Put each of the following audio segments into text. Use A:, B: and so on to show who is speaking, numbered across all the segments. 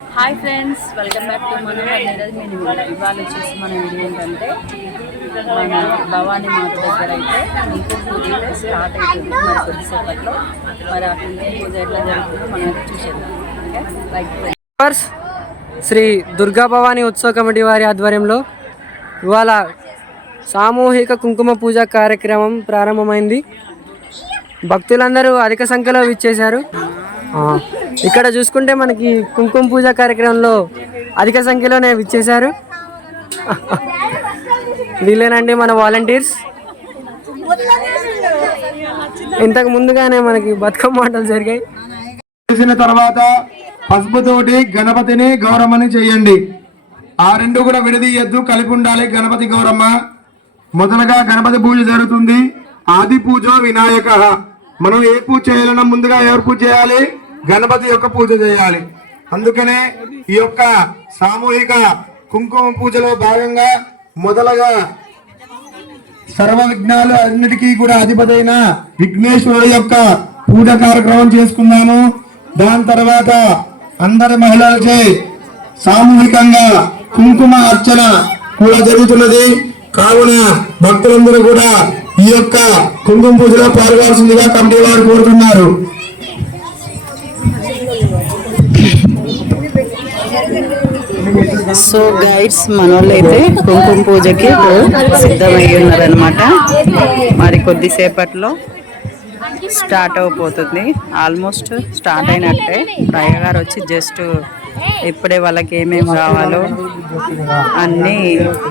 A: Hi friends welcome back to మన ఈరోజు మీ ఇవాళ వచ్చేసి మన వీడియో ఏంటంటే మన భవానీ మాత దగ్గర అయితే ఇంకో పూజ స్టార్ట్ అవుతుంది మన కొద్దిసేపట్లో మరి ఆ కుంకుమ పూజ ఎట్లా జరుగుతుందో మనం చూసేద్దాం. Okay
B: like Shri Durga Bhavani Utsav committee వారి ఆధ్వర్యంలో ఇవాళ సామూహిక కుంకుమ పూజ కార్యక్రమం ప్రారంభమైంది. భక్తులందరూ అధిక సంఖ్యలో విచ్చేశారు. ఇక్కడ చూసుకుంటే మనకి కుంకుమ పూజ కార్యక్రమంలో అధిక సంఖ్యలోనే విచ్చేశారు. వీళ్ళేనండి మన వాలంటీర్స్. ఇంతకు ముందుగానే మనకి బతుకమ్మ ఆటలు జరిగాయి.
C: చేసిన తర్వాత పసుపుతోటి గణపతిని గౌరమ్మని చేయండి. ఆ రెండు కూడా విడదీయద్దు కలిపి ఉండాలి గణపతి గౌరమ్మ. మొదటగా గణపతి పూజ జరుగుతుంది. ఆది పూజ వినాయక. మనం ఏ పూజ చేయాలన్నా ముందుగా ఎవరు పూజ చేయాలి? గణపతి యొక్క పూజ చేయాలి. అందుకనే ఈ యొక్క సామూహిక కుంకుమ పూజలో భాగంగా మొదలగా సర్వ విఘ్నాలు అన్నిటికీ కూడా అధిపతైన విఘ్నేశ్వరుడు యొక్క పూజ కార్యక్రమం చేసుకున్నాము దాని తర్వాత అందరి మహిళలచే సామూహికంగా కుంకుమ అర్చన కూడా జరుగుతున్నది. కావున భక్తులందరూ కూడా ఈ యొక్క కుంకుమ పూజలో పాల్గొనాల్సిందిగా కమిటీ వారు కోరుతున్నారు.
A: సో గైడ్స్ మనోళ్ళు అయితే కుంకుమ పూజకి ఇప్పుడు సిద్ధమై ఉన్నారనమాట మరి కొద్దిసేపట్లో స్టార్ట్ అయిపోతుంది ఆల్మోస్ట్ స్టార్ట్ అయినట్టే. రాయ గారు వచ్చి జస్ట్ ఇప్పుడే వాళ్ళకి ఏమేమి కావాలో అన్నీ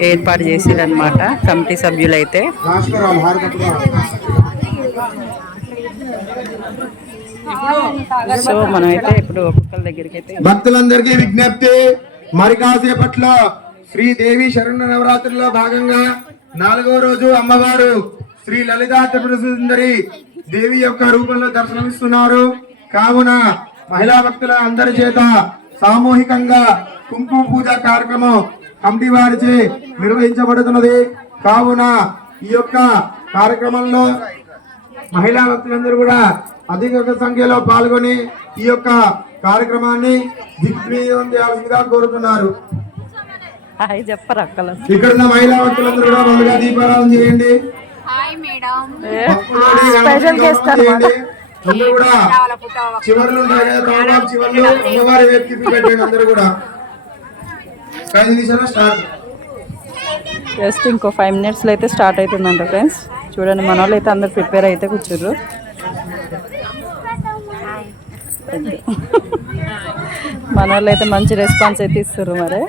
A: ఏర్పాటు చేసిరనమాట కమిటీ సభ్యులైతే. సో మనమైతే ఇప్పుడు ఒక్కొక్కరి దగ్గరికి అయితే
C: భక్తులందరికీ విజ్ఞప్తి. మరి కాసేపట్లో శ్రీదేవి శరణ నవరాత్రిలో భాగంగా నాలుగో రోజు అమ్మవారు శ్రీ లలితా త్రిపుర సుందరి దేవి యొక్క రూపంలో దర్శనమిస్తున్నారు. కావున మహిళా భక్తుల అందరి చేత సామూహికంగా కుంకుమ పూజ కార్యక్రమం కమిటీ వారిచే నిర్వహించబడుతున్నది. కావున ఈ యొక్క కార్యక్రమంలో మహిళా భక్తులందరూ కూడా అధిక సంఖ్యలో పాల్గొని ఈ యొక్క కార్యక్రమాన్ని దిగ్విజయం చేయాల్సిందిగా కోరుతున్నారు.
A: హాయ్ చెప్పరా అక్కల.
C: ఇక్కడ ఉన్న మహిళా భక్తులందరూ కూడా ముందుగా దీపారాధన చేయండి. స్పెషల్ చేయండి. అందరూ కూడా చివర్లు ఉంటాయి కదా తమలపాకు చివర్లు అమ్మవారి వైపు తిప్పి పెట్టండి అందరూ కూడా. ఐదు నిమిషాలు స్టార్ట్.
A: జస్ట్ ఇంకో ఫైవ్ మినిట్స్లో అయితే స్టార్ట్ అవుతుందంట ఫ్రెండ్స్. చూడండి మన వాళ్ళు అయితే అందరు ప్రిపేర్ అయితే కూర్చుర్రు. మన వాళ్ళు అయితే మంచి రెస్పాన్స్ అయితే ఇస్తారు మరి.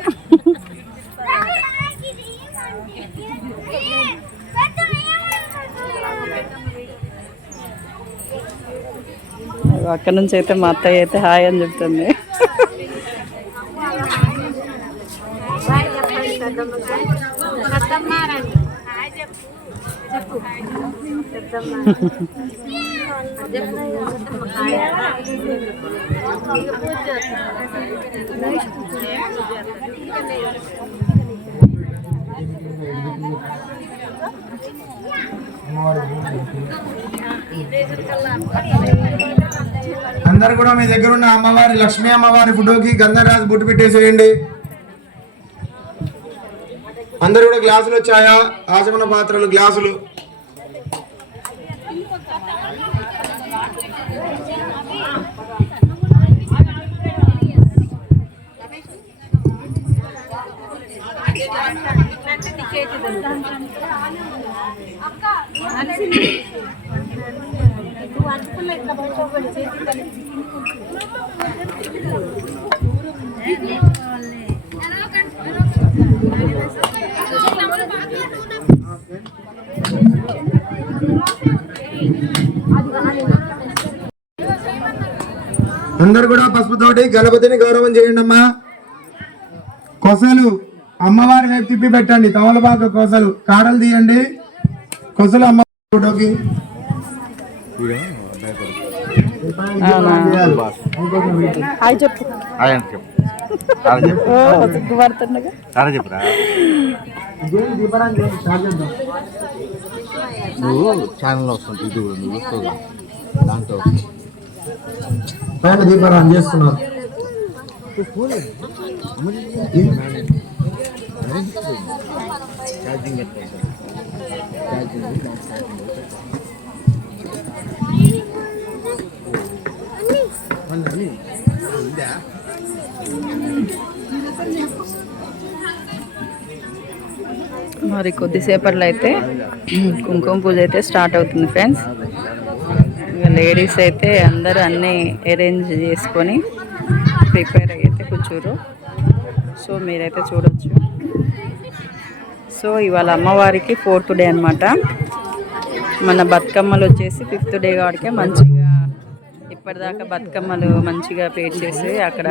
A: అక్కడ నుంచి అయితే మా అత్తయ్య అయితే హాయ్ అని చెప్తుంది.
C: అందరు కూడా మీ దగ్గర ఉన్న అమ్మవారి లక్ష్మీ అమ్మవారి ఫోటోకి గంధరాజు బొట్టు పెట్టేసేయండి. అందరు కూడా గ్లాసులు వచ్చాయా? ఆచమన పాత్రలు గ్లాసులు. అందరు కూడా పసుపుతోటి గణపతిని గౌరవం చేయండి అమ్మా. కొసలు అమ్మవారి వైపు తిప్పి పెట్టండి. తమలపాకు కొసలు కాడలు తీయండి. కొసలు అమ్మ ఫోటోకి.
D: నువ్వు ఛానల్లో వస్తుంది ఇది కూడా నువ్వు
C: దీపారాయణ చేస్తున్నారు.
D: ఛార్జింగ్ ఛార్జింగ్ ఉందా
A: మరి కొద్దిసేపట్లో అయితే కుంకుమ పూజ అయితే స్టార్ట్ అవుతుంది ఫ్రెండ్స్. లేడీస్ అయితే అందరూ అన్నీ అరేంజ్ చేసుకొని ప్రిపేర్ అయితే కూర్చోరు సో మీరైతే చూడొచ్చు. సో ఇవాళ అమ్మవారికి ఫోర్త్ డే అనమాట మన బతుకమ్మలు వచ్చేసి ఫిఫ్త్ డే కాబట్టి మంచిగా ఇప్పటిదాకా బతుకమ్మలు మంచిగా పేట్ చేసి అక్కడ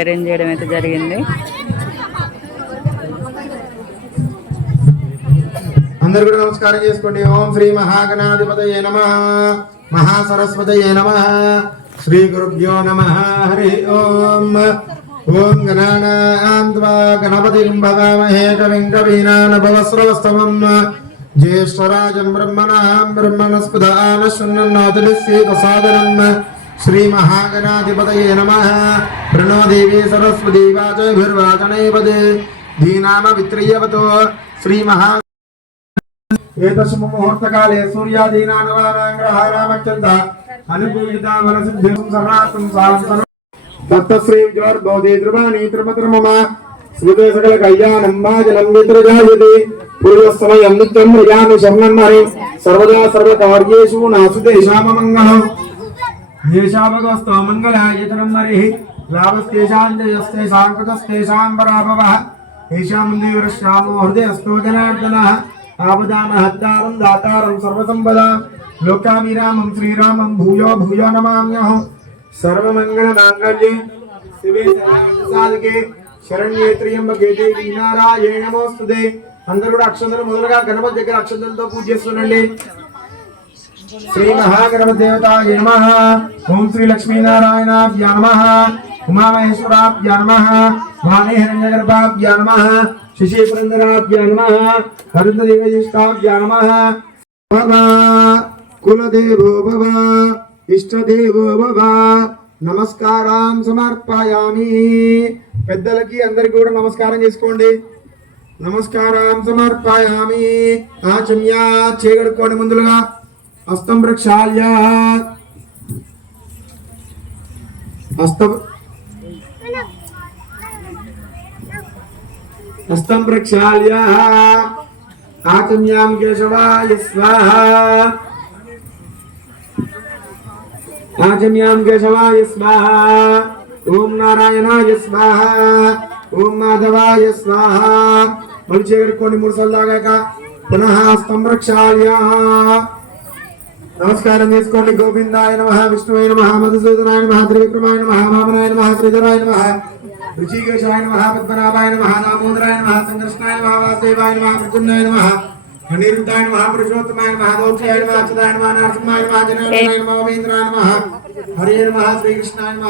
A: అరేంజ్ చేయడం అయితే జరిగింది.
C: అందరు కూడా నమస్కారం చేసుకోండి. ఓం శ్రీ మహాగణాధిపతయే నమ. మహాసరస్వతయే నమ. శ్రీ గురుభ్యో నమ. హరి ఓం. ఓం గణానాం త్వా గణపతిం భవామహే కవిం కవీనానభవస్రవస్తమం జ్యేష్ఠరాజం బ్రహ్మణాం బ్రహ్మణస్పదాన శృణ్వన్నోతిలిస్సేత సాదనం శ్రీ మహాగణాధిపతయే నమ ప్రణో దేవీ సరస్వతీ వాచభిర్వాచనైపదే ధీనామ విత్రియవతో శ్రీ మహా ఏతస్మ ముహూర్తకాలే సూర్యాదీనానవానాంగ్రహారామచంద అనుకూలితా వనసిద్ధిం సర్వాత్మం తత్తశ్రీ విజోర్భవతి ధ్రువాణీత్రమత్రమమ స్మృతే సకల దాతారం లోకామిరామం శ్రీరామం భూయో భూయో నమామ్యహం సర్వమంగళ మాంగళ్యే. శివే సాధకే శరణ్యేత్రియంబకే విఘ్నారాయణ నమోస్తుదే అందరూ కూడా అక్షంతలు మొదలుగా గణపతి దగ్గర అక్షంతలతో పూజ చేస్తుండండి. శ్రీ మహాగణపదేవత నమ. ఓం శ్రీ లక్ష్మీనారాయణాభ్య నమ. ఉమామహేశ్వరాభ్య నమ. వాణిహిరణ్యగర్భాభ్య నమ. శిశీపురందరాభ్య నమ. హరితదేవజ్యేష్ఠాభ్య నమ. కులదేవో భవ. ఇష్టదేవో భవ. నమస్కారం సమర్పయామి. పెద్దలకి అందరికి కూడా నమస్కారం చేసుకోండి. నమస్కారం సమర్పయామి. ఆచమ్యా చేగడుకోండి ముందులుగా హస్తం ప్రక్షాళ్య. హస్తం హస్తం ప్రక్షాళ్య. ఆచమ్యాం కేశవాయ స్వాహ. ఆచమ్యాం కేశవాయ స్వాహ ఓం నారాయణాయ స్వాహ ఓం మాధవాయ స్వాహ మళ్ళీ చేయగడుకోండి మూడు సార్లు దాగాక పునః హస్తం నమస్కారం చేసుకోండి. గోవిందాయ నమ విష్ణువై నమ మధుసూదనాయ నమ త్రివిక్రమాయ నమ వామనాయ నమ శ్రీధరాయ నమ ఋషికేశాయ నమ పద్మనాభాయ నమ దామోదరాయ నమ సంకృష్ణాయ నమ వాసుదేవాయ నమ ప్రద్యుమ్నాయ నమ అనిరుద్ధాయ నమ పురుషోత్తమాయ నమ దౌత్యాయ నమ అచ్యుతాయ నమ నరసింహాయ నమ జనార్దనాయ నమ రవీంద్రాయ నమ హరే నమ శ్రీకృష్ణాయ నమ.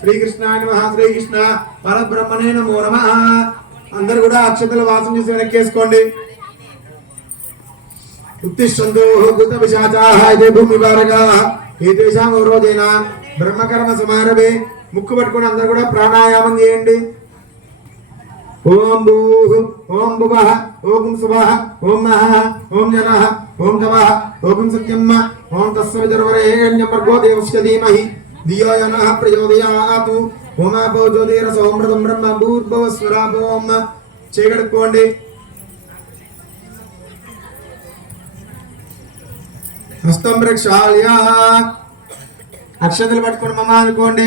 C: శ్రీకృష్ణాయ నమ శ్రీకృష్ణ పరబ్రహ్మణే నమో నమ. అందరు కూడా అక్షతలు వాసం చేసి వెనక్కేసుకోండి ఉత్తిష్టంతో భూత పిశాచాః ఇదే భూమి భారగాః ఏతేషాం అవరోధేన బ్రహ్మకర్మ సమారభే. ముక్కు పట్టుకుని అందరు కూడా ప్రాణాయామం చేయండి. ఓం భూః ఓం భువః ఓం సువః ఓం మహః ఓం జనః ఓం తమః ఓం సత్యమ్మ ఓం తస్సవితుర్వరేణ్యమర్గో దేవస్య ధీమహి ధియో యో నః ప్రచోదయాతు ఓమాపో జ్యోతిరసోమృతం బ్రహ్మ భూర్భవ భూర్భువస్వరాభోం చేయగడుక్కోండి హస్తం ప్రక్షాళ్య. అక్షతలు పట్టుకొని మమ్మ అనుకోండి.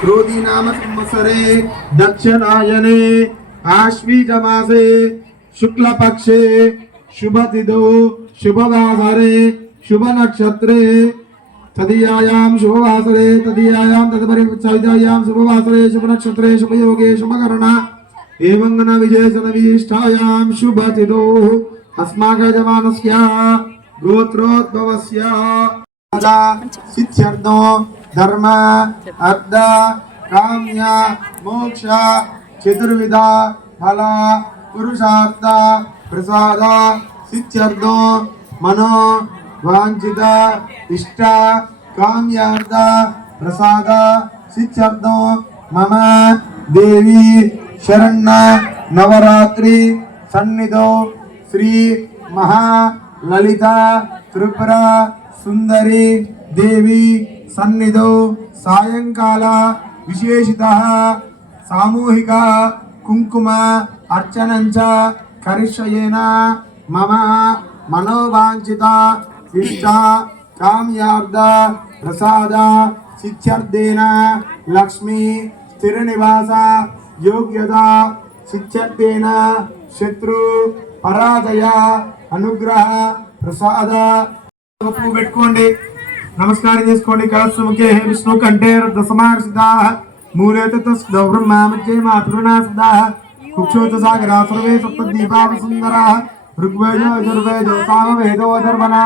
C: क्रोधी नाम संवसरे दक्षनायने आश्वी जमासे शुक्ल पक्षे शुभ तिदो शुभ दासरे शुभ नक्षत्रे दक्षिणायने शुभ वासरे शुभतिथौ तदपरि शुभनक्षत्रे शुभ वासरे शुभ नक्षत्रे शुभ योगे शुभ शुभकरणा एवं गणविजयसनविशिष्टायां शुभतिथौ, अस्माकजमानस्य, गोत्रोद्भवस्य सिद्ध्यर्थो। ధర్మ అర్థ కామ్య మోక్ష చతుర్విధ ఫల పురుషార్థ ప్రసాద సిత్యర్థం మనో వాంఛిత ఇష్ట కామ్యార్థ ప్రసాద సిత్యర్థం మమ దేవి శరణ నవరాత్రి సన్నిధో శ్రీ మహా లలిత త్రిపుర సుందరి దేవి సన్నిధౌ సాయంకాల విశేషిత సామూహిక కుంకుమ అర్చనంచ కరిష్యేన మమ మనోవాంఛిత ఇష్ట కామ్యార్థ ప్రసాద సిద్ధ్యర్థేన లక్ష్మీ స్థిర నివాస యోగ్యత సిద్ధ్యర్థేన శత్రు పరాజయ అనుగ్రహ ప్రసాద. పెట్టుకోండి. నమస్కారం చేసుకోండి. కలశ హే విష్ణు కంఠే దశమార్షిత మూలే తస్దో బ్రహ్మ కుక్షోత సాగర సర్వే సప్త దీపావ సుందర ఋగ్వేద యజుర్వేద సామవేదో అధర్వణ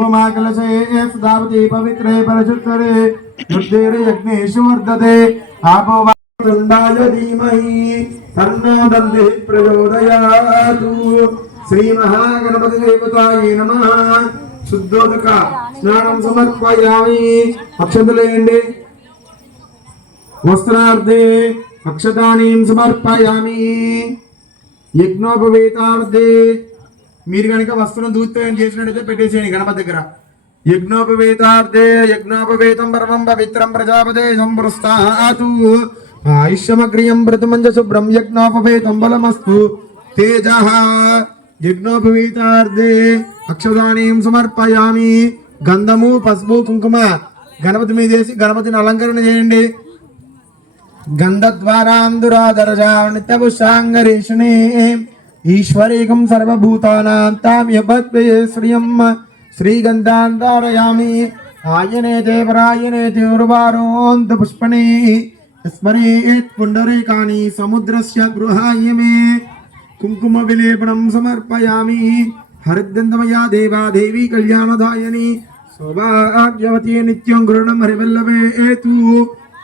C: ఓమా కలశే సదావతి పవిత్రే పరశుద్ధరే యుద్ధేర యజ్ఞేషు వర్ధతే. ఆపో తుండాయ ధీమహి. తన్నో ప్రచోదయాతు. శ్రీ మహాగణపతి దేవతాయ నమః. శుద్ధోదక స్నానం సమర్పయామి. అక్షతలేయండి. వస్త్రార్థే అక్షతానీం సమర్పయామి. యజ్ఞోపవేతార్థే. మీరు కనుక వస్త్రం దూత్యం చేసినట్టయితే పెట్టేసేయండి గణపతి దగ్గర. యజ్ఞోపవేతార్థే యజ్ఞోపవేతం పరమం పవిత్రం ప్రజాపదే సంపృస్తాతు ఆయుష్యమగ్రియం ప్రతిమంజ శుభ్రం యజ్ఞోపవేతం బలమస్తు. తేజ యజ్ఞోపవీతార్థే అక్షదానీయం సమర్పయామి. గంధము పసుపు కుంకుమ. గణపతి మీద వేసి గణపతిని అలంకరణ చేయండి. గంధద్వారాందురాదరజా నిత్యపుషాంగరేషణే ఈశ్వరేకం సర్వభూతానాం తామ్యభద్వే శ్రియం. శ్రీగంధాన్ ఆయనే దేవరాయనే దేవరువారోంత పుష్పణే. స్మరేత్ పుండరీకాని సముద్రస్య గృహాయమే. కుంకుమ విలేపనం సమర్పయామి హరిద్దంతమయా దేవా దేవి కళ్యాణదాయని సౌభాగ్యవతి నిత్యం గృహణం హరివల్లభే ఏతు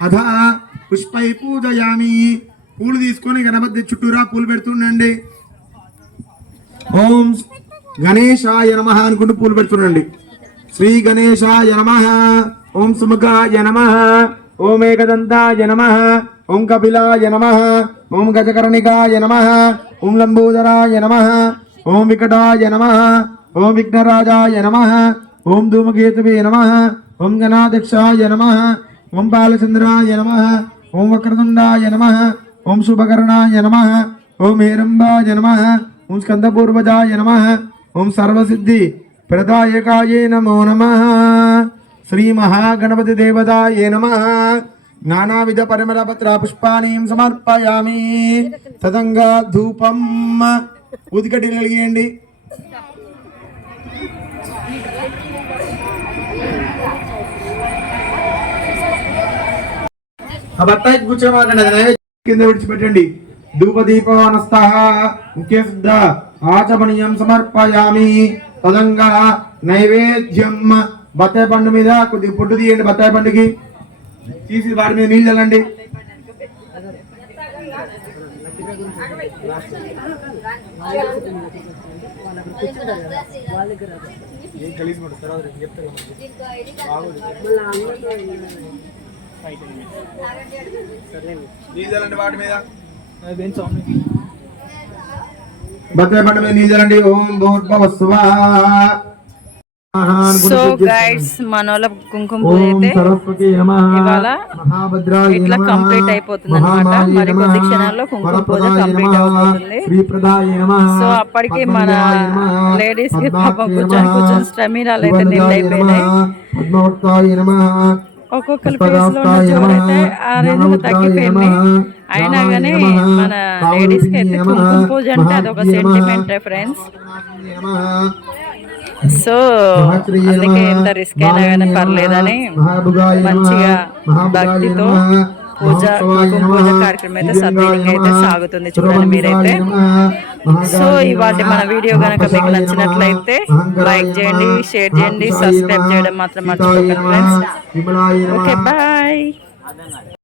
C: అధ పుష్పై పూజయామి పూలు తీసుకొని గణపతి చుట్టూరా పూలు పెడుతుండండి ఓం గణేశాయ నమ అనుకుంటూ పూలు పెడుతుండండి శ్రీ గణేశాయ నమ ఓం సుముఖాయ నమ ఓం ఏకదంతాయ నమ ఓం కపిలాయ నమ ఓం గజకర్ణికాయ నమ ఓం లంబోదరాయ నమ ఓం వికటాయ నమ ఓం విఘ్నరాజాయ నమ ఓం ధూమకేతువే నమ ఓం గణాధ్యక్షాయ నమ ఓం బాలచంద్రాయ నమ ఓం వక్రతుండాయ నమ ఓం శుభకర్ణాయ నమ ఓం హేరంబాయ నమ ఓం స్కందపూర్వజాయ నమ ఓం సర్వసిద్ధి ప్రదాయకాయ నమో నమ శ్రీ మహాగణపతి దేవతాయ నమ నానావిధ పరిమళ పత్ర పుష్పానీం సమర్పయామి తదంగా ధూపం ఉదికటి కలిగేయండి ఆ బత్తాయి కూర్చోమాకండి అది నైవేద్యం కింద విడిచిపెట్టండి ధూపదీపవనస్థ ముఖ్య శుద్ధ ఆచమనీయం సమర్పయామి తదంగా నైవేద్యం బత్తాయి పండు మీద కొద్దిగా పొట్టు తీయండి బత్తాయి పండుకి తీసి వాటి మీద నీళ్ళు చల్లండి. నీళ్ళు వాటి మీద. బత్తాయి మీద నీళ్ళు చల్లండి. ఓం భూర్భవస్సువా
A: సో గైడ్స్ మనోళ్ళ కుంకుమ పూజ అయితే ఇవాళ ఇట్లా complete అయిపోతుంది.
C: మహామాయే
A: మరి కొద్ది క్షణాల్లో కుంకుమ పూజ.
C: శ్రీప్రదాయ నమః.
A: సో అప్పటికి మన ladies కి పాపం కూర్చొని కూర్చొని స్టమినాలు అయితే
C: శివనదాయ
A: అయిపోయినాయి. ఒక్కొక్కరి ఫేస్లో
C: నమః.
A: ఆ రేంజ్ తగ్గిపోయింది. అయినా కానీ మన లేడీస్కి అయితే కుంకుమ పూజ అంటే అదొక
C: మహాభ్యే నమః
A: సెంటిమెంట్ ఫ్రెండ్స్ సో అందుకే ఎంత రిస్క్ అయినా కానీ పర్లేదని మంచిగా భక్తితో పూజ కుంకుమ పూజ కార్యక్రమం అయితే సద్వినింగ్ అయితే సాగుతుంది చూడండి మీరైతే. సో ఇవాళ మన వీడియో కనుక మీకు నచ్చినట్లయితే లైక్ చేయండి షేర్ చేయండి సబ్స్క్రైబ్ చేయడం మాత్రం మర్చిపోకండి ఫ్రెండ్స్ ఓకే బాయ్.